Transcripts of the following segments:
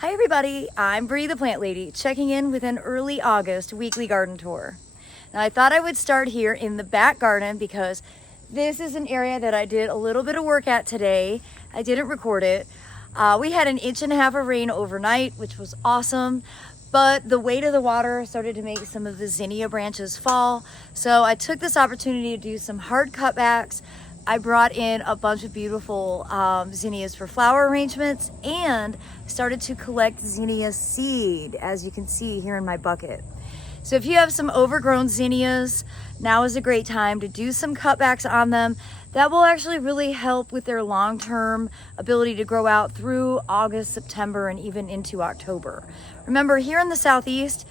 Hi everybody, I'm Bree the Plant Lady, checking in with an early August weekly garden tour. Now I thought I would start here in the back garden because this is an area that I did a little bit of work at today. I didn't record it. We had 1.5 inches of rain overnight, which was awesome, but the weight of the water started to make some of the zinnia branches fall. So I took this opportunity to do some hard cutbacks. I brought in a bunch of beautiful zinnias for flower arrangements and started to collect zinnia seed, as you can see here in my bucket. So if you have some overgrown zinnias, now is a great time to do some cutbacks on them. That will actually really help with their long-term ability to grow out through August, September, and even into October. Remember, here in the Southeast,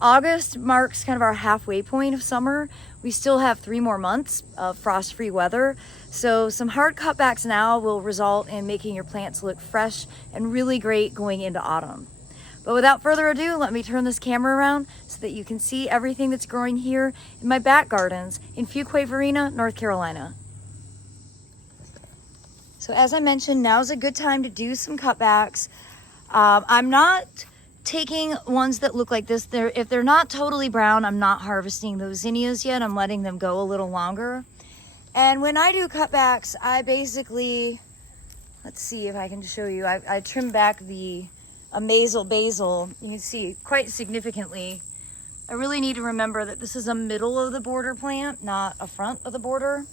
August marks kind of our halfway point of summer. We still have 3 more months of frost-free weather. So some hard cutbacks now will result in making your plants look fresh and really great going into autumn. But without further ado, let me turn this camera around so that you can see everything that's growing here in my back gardens in Fuquay-Varina, North Carolina. So as I mentioned, now's a good time to do some cutbacks. I'm not taking ones that look like this. If they're not totally brown, I'm not harvesting those zinnias yet. I'm letting them go a little longer. And when I do cutbacks, I basically, let's see if I can show you. I trim back the amazel basil. You can see quite significantly. I really need to remember that this is a middle of the border plant, not a front of the border.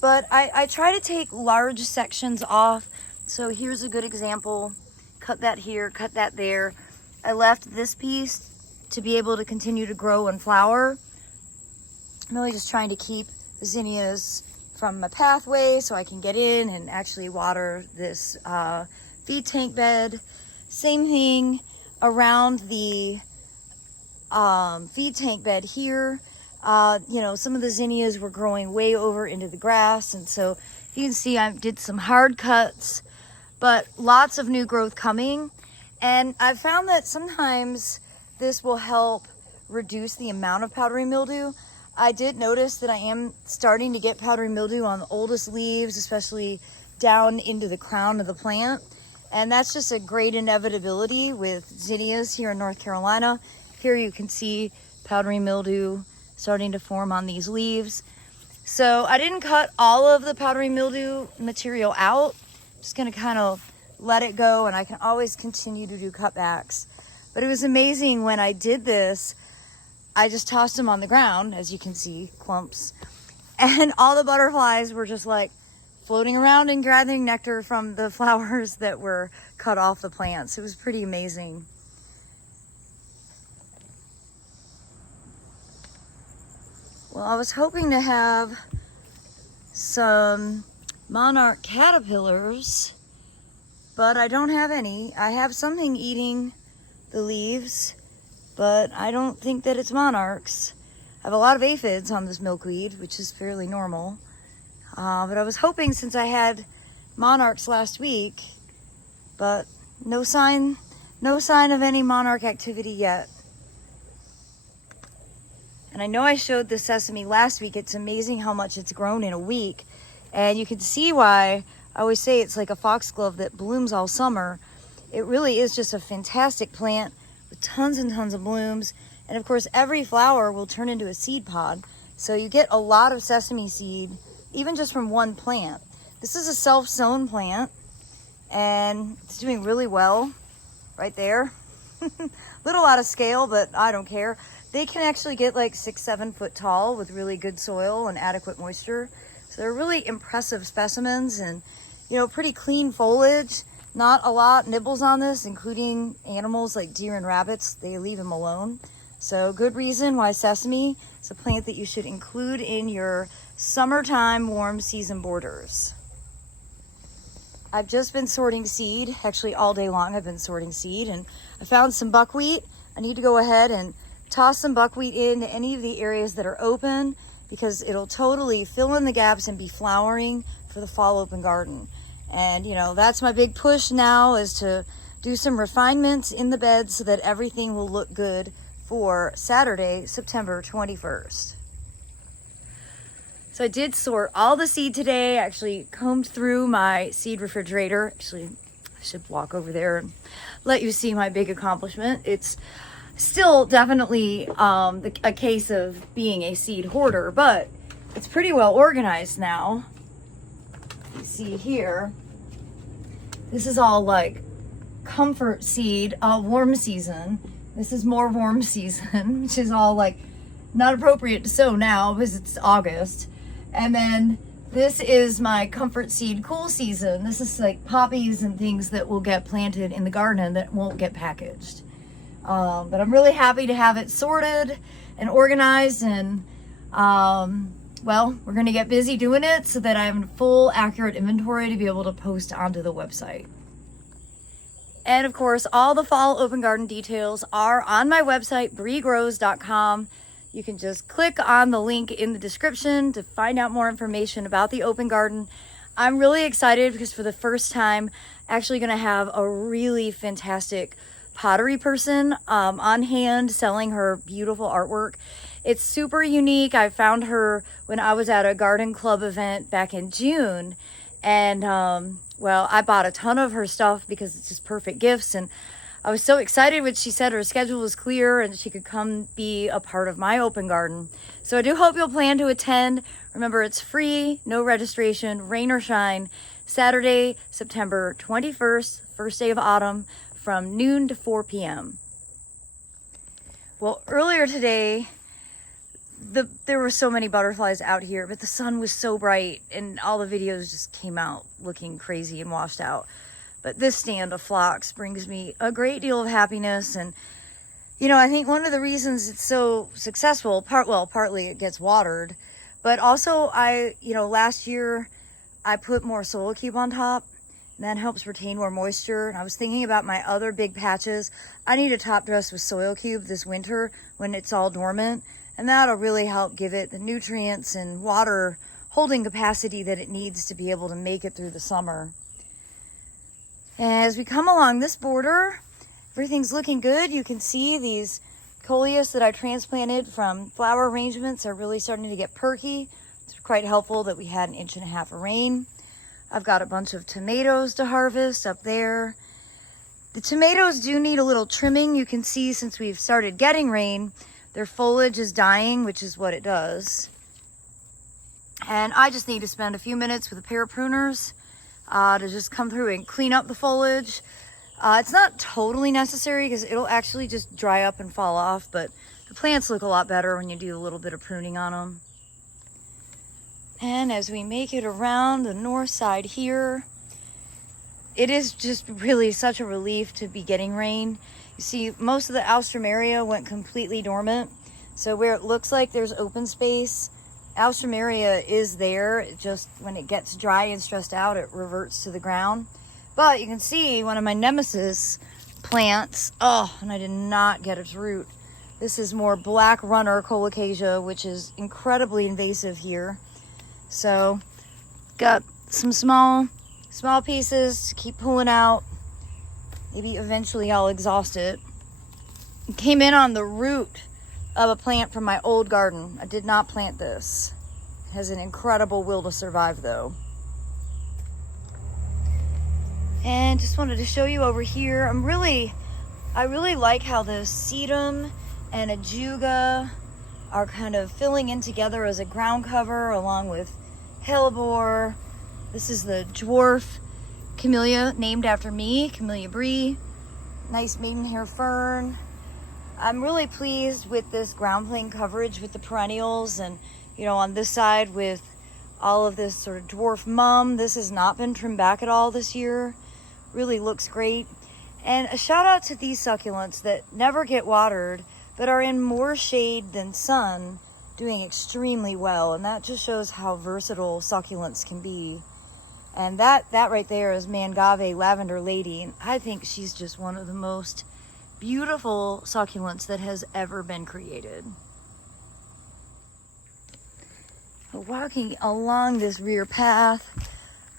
But I try to take large sections off. So here's a good example. Cut that here, cut that there. I left this piece to be able to continue to grow and flower. I'm really just trying to keep the zinnias from my pathway so I can get in and actually water this feed tank bed. Same thing around the feed tank bed here. You know, some of the zinnias were growing way over into the grass, and so you can see I did some hard cuts, but lots of new growth coming. And I've found that sometimes this will help reduce the amount of powdery mildew. I did notice that I am starting to get powdery mildew on the oldest leaves, especially down into the crown of the plant. And that's just a great inevitability with zinnias here in North Carolina. Here you can see powdery mildew starting to form on these leaves. So I didn't cut all of the powdery mildew material out. Just gonna kind of let it go, and I can always continue to do cutbacks. But it was amazing when I did this. I just tossed them on the ground, as you can see, clumps, and all the butterflies were just like floating around and gathering nectar from the flowers that were cut off the plants. It was pretty amazing. Well, I was hoping to have some monarch caterpillars, but I don't have any. I have something eating the leaves, but I don't think that it's monarchs. I have a lot of aphids on this milkweed, which is fairly normal. But I was hoping, since I had monarchs last week, but no sign of any monarch activity yet. And I know I showed the sesame last week. It's amazing how much it's grown in a week. And you can see why I always say it's like a foxglove that blooms all summer. It really is just a fantastic plant with tons and tons of blooms. And of course, every flower will turn into a seed pod. So you get a lot of sesame seed, even just from one plant. This is a self-sown plant, and it's doing really well right there. Little out of scale, but I don't care. They can actually get like 6-7 foot tall with really good soil and adequate moisture. So they're really impressive specimens, and you know, pretty clean foliage. Not a lot nibbles on this, including animals like deer and rabbits. They leave them alone. So good reason why sesame is a plant that you should include in your summertime warm season borders. I've just been sorting seed. Actually, all day long I've been sorting seed, and I found some buckwheat. I need to go ahead and toss some buckwheat into any of the areas that are open, because it'll totally fill in the gaps and be flowering for the fall open garden. And you know, that's my big push now, is to do some refinements in the bed so that everything will look good for Saturday, September 21st. So I did sort all the seed today. I actually combed through my seed refrigerator. Actually, I should walk over there and let you see my big accomplishment. It's still definitely a case of being a seed hoarder, but it's pretty well organized now. You see here, this is all like comfort seed, warm season. This is more warm season, which is all like not appropriate to sow now because it's August. And then this is my comfort seed cool season. This is like poppies and things that will get planted in the garden that won't get packaged. But I'm really happy to have it sorted and organized, and well, we're gonna get busy doing it so that I have a full accurate inventory to be able to post onto the website. And of course, all the fall open garden details are on my website, breegrows.com. You can just click on the link in the description to find out more information about the open garden. I'm really excited because for the first time, actually gonna have a really fantastic pottery person on hand selling her beautiful artwork. It's super unique. I found her when I was at a garden club event back in June, and well, I bought a ton of her stuff because it's just perfect gifts, and I was so excited when she said her schedule was clear and she could come be a part of my open garden. So I do hope you'll plan to attend. Remember, it's free, no registration, rain or shine, Saturday, September 21st, first day of autumn, from noon to 4 p.m. Well, earlier today, there were so many butterflies out here, but the sun was so bright and all the videos just came out looking crazy and washed out. But this stand of phlox brings me a great deal of happiness. And, you know, I think one of the reasons it's so successful, partly it gets watered, but also last year I put more soil cube on top, and that helps retain more moisture. And I was thinking about my other big patches. I need to top dress with soil cube this winter when it's all dormant, and that'll really help give it the nutrients and water holding capacity that it needs to be able to make it through the summer. As we come along this border, everything's looking good. You can see these coleus that I transplanted from flower arrangements are really starting to get perky. It's quite helpful that we had 1.5 inches of rain. I've got a bunch of tomatoes to harvest up there. The tomatoes do need a little trimming. You can see since we've started getting rain, their foliage is dying, which is what it does. And I just need to spend a few minutes with a pair of pruners to just come through and clean up the foliage. It's not totally necessary because it'll actually just dry up and fall off, but the plants look a lot better when you do a little bit of pruning on them. And as we make it around the north side here, it is just really such a relief to be getting rain. You see, most of the alstroemeria went completely dormant. So where it looks like there's open space, alstroemeria is there. It just, when it gets dry and stressed out, it reverts to the ground. But you can see one of my nemesis plants, and I did not get its root. This is more black runner colocasia, which is incredibly invasive here. So got some small pieces to keep pulling out. Maybe eventually I'll exhaust it. It came in on the root of a plant from my old garden. I did not plant this. It has an incredible will to survive though. And just wanted to show you over here. I really like how the sedum and ajuga are kind of filling in together as a ground cover along with hellebore. This is the dwarf camellia named after me, Camellia brie. Nice maidenhair fern. I'm really pleased with this ground plane coverage with the perennials, and on this side with all of this sort of dwarf mum. This has not been trimmed back at all this year. Really looks great. And a shout out to these succulents that never get watered but are in more shade than sun, doing extremely well. And that just shows how versatile succulents can be. And that right there is Mangave Lavender Lady. And I think she's just one of the most beautiful succulents that has ever been created. Walking along this rear path,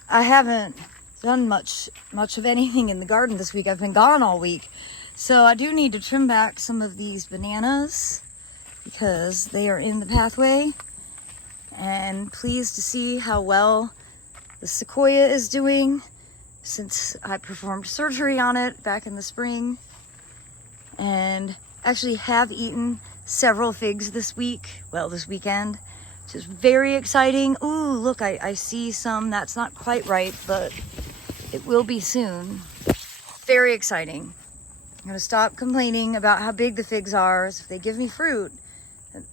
I haven't done much of anything in the garden this week. I've been gone all week. So I do need to trim back some of these bananas because they are in the pathway. And pleased to see how well the sequoia is doing. since I performed surgery on it back in the spring, and actually have eaten several figs this weekend, which is very exciting. Ooh, look, I see some. That's not quite right, but it will be soon. Very exciting. I'm gonna stop complaining about how big the figs are. So if they give me fruit,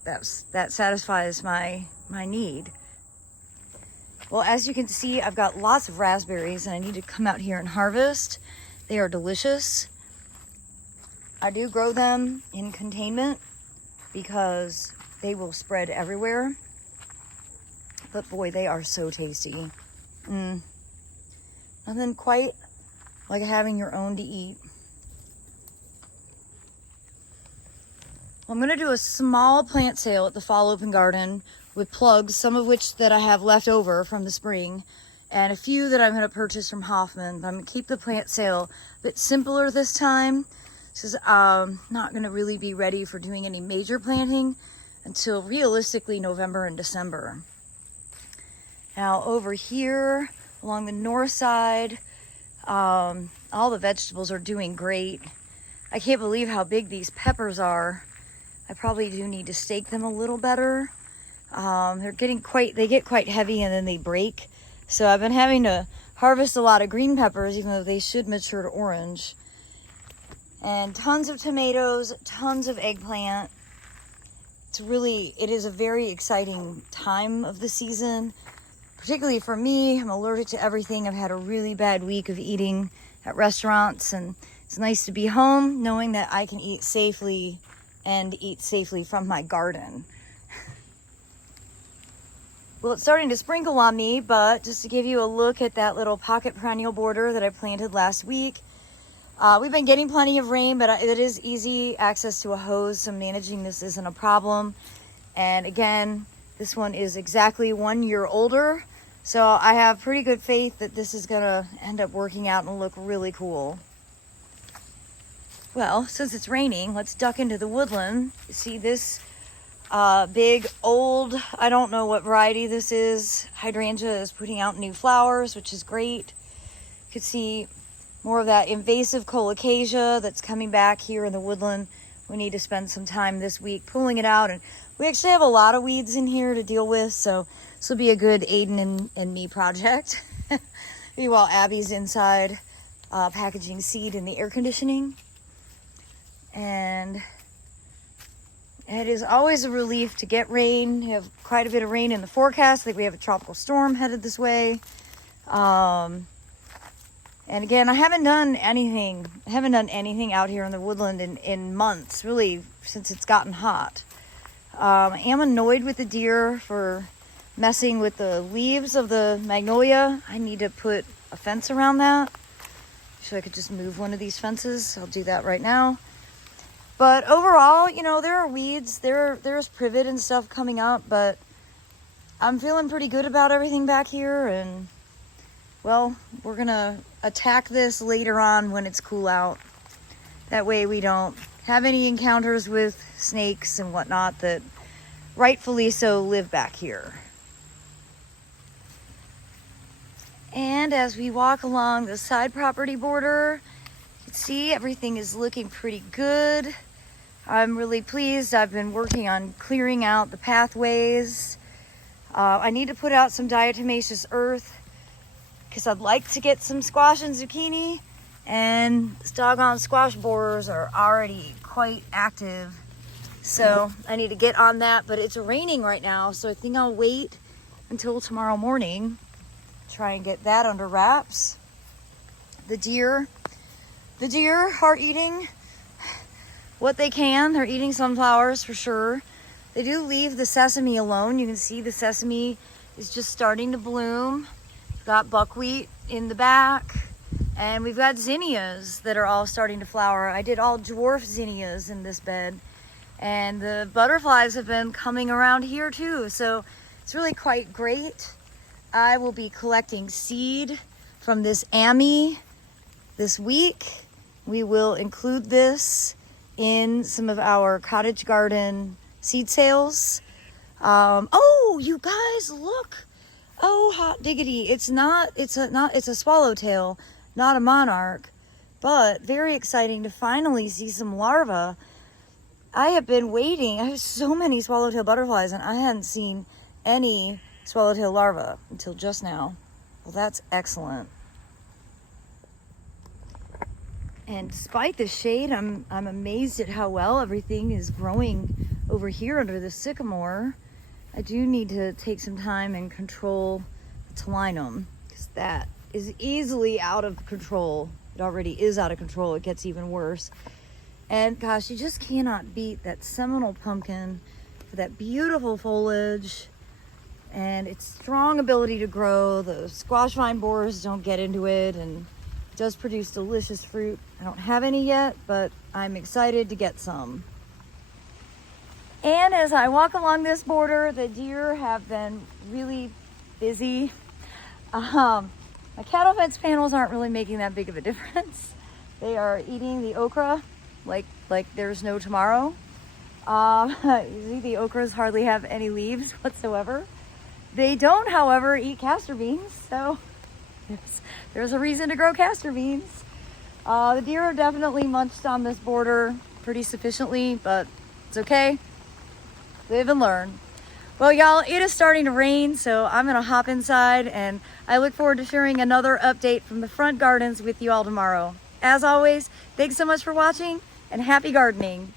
that satisfies my need. Well, as you can see, I've got lots of raspberries and I need to come out here and harvest. They are delicious. I do grow them in containment because they will spread everywhere. But boy, they are so tasty. Nothing quite like having your own to eat. I'm gonna do a small plant sale at the fall open garden with plugs, some of which that I have left over from the spring, and a few that I'm gonna purchase from Hoffman. I'm gonna keep the plant sale a bit simpler this time, because I'm not gonna really be ready for doing any major planting until realistically November and December. Now over here along the north side, all the vegetables are doing great. I can't believe how big these peppers are. I probably do need to stake them a little better. They get quite heavy and then they break. So I've been having to harvest a lot of green peppers, even though they should mature to orange. And tons of tomatoes, tons of eggplant. It is a very exciting time of the season, particularly for me. I'm allergic to everything. I've had a really bad week of eating at restaurants, and it's nice to be home knowing that I can eat safely and eat safely from my garden. Well, it's starting to sprinkle on me, but just to give you a look at that little pocket perennial border that I planted last week. We've been getting plenty of rain, but it is easy access to a hose, so managing this isn't a problem. And again, this one is exactly 1 year older, so I have pretty good faith that this is gonna end up working out and look really cool. Well, since it's raining, let's duck into the woodland. You see this big old, I don't know what variety this is, hydrangea is putting out new flowers, which is great. You can see more of that invasive colocasia that's coming back here in the woodland. We need to spend some time this week pulling it out, and we actually have a lot of weeds in here to deal with, so this will be a good Aiden and me project. Maybe while Abby's inside packaging seed in the air conditioning. And it is always a relief to get rain. We have quite a bit of rain in the forecast. I think we have a tropical storm headed this way. And again, I haven't done anything out here in the woodland in months, really, since it's gotten hot. I am annoyed with the deer for messing with the leaves of the magnolia. I need to put a fence around that. So I could just move one of these fences. I'll do that right now. But overall, you know, there are weeds, there's privet and stuff coming up, but I'm feeling pretty good about everything back here, and well, we're gonna attack this later on when it's cool out. That way we don't have any encounters with snakes and whatnot that rightfully so live back here. And as we walk along the side property border, you can see everything is looking pretty good. I'm really pleased. I've been working on clearing out the pathways. I need to put out some diatomaceous earth because I'd like to get some squash and zucchini, and this doggone squash borers are already quite active. So I need to get on that, but it's raining right now, so I think I'll wait until tomorrow morning, try and get that under wraps. The deer are eating what they can. They're eating sunflowers for sure. They do leave the sesame alone. You can see the sesame is just starting to bloom. We've got buckwheat in the back, and we've got zinnias that are all starting to flower. I did all dwarf zinnias in this bed, and the butterflies have been coming around here too, so it's really quite great. I will be collecting seed from this Ammi this week. We will include this in some of our cottage garden seed sales. Oh, you guys, look. Oh, hot diggity. It's a swallowtail, not a monarch, but very exciting to finally see some larvae. I have been waiting. I have so many swallowtail butterflies and I hadn't seen any swallowtail larvae until just now. Well, that's excellent. And despite the shade, I'm amazed at how well everything is growing over here under the sycamore. I do need to take some time and control the Telinum, because that is easily out of control. It already is out of control. It gets even worse. And gosh, you just cannot beat that Seminole pumpkin for that beautiful foliage and its strong ability to grow. The squash vine borers don't get into it, and it does produce delicious fruit. I don't have any yet, but I'm excited to get some. And as I walk along this border, the deer have been really busy. My cattle fence panels aren't really making that big of a difference. They are eating the okra like there's no tomorrow. You see, the okras hardly have any leaves whatsoever. They don't, however, eat castor beans, so there's a reason to grow castor beans. The deer have definitely munched on this border pretty sufficiently, but it's okay. Live and learn. Well, y'all, it is starting to rain, so I'm gonna hop inside, and I look forward to sharing another update from the front gardens with you all tomorrow. As always, thanks so much for watching, and happy gardening.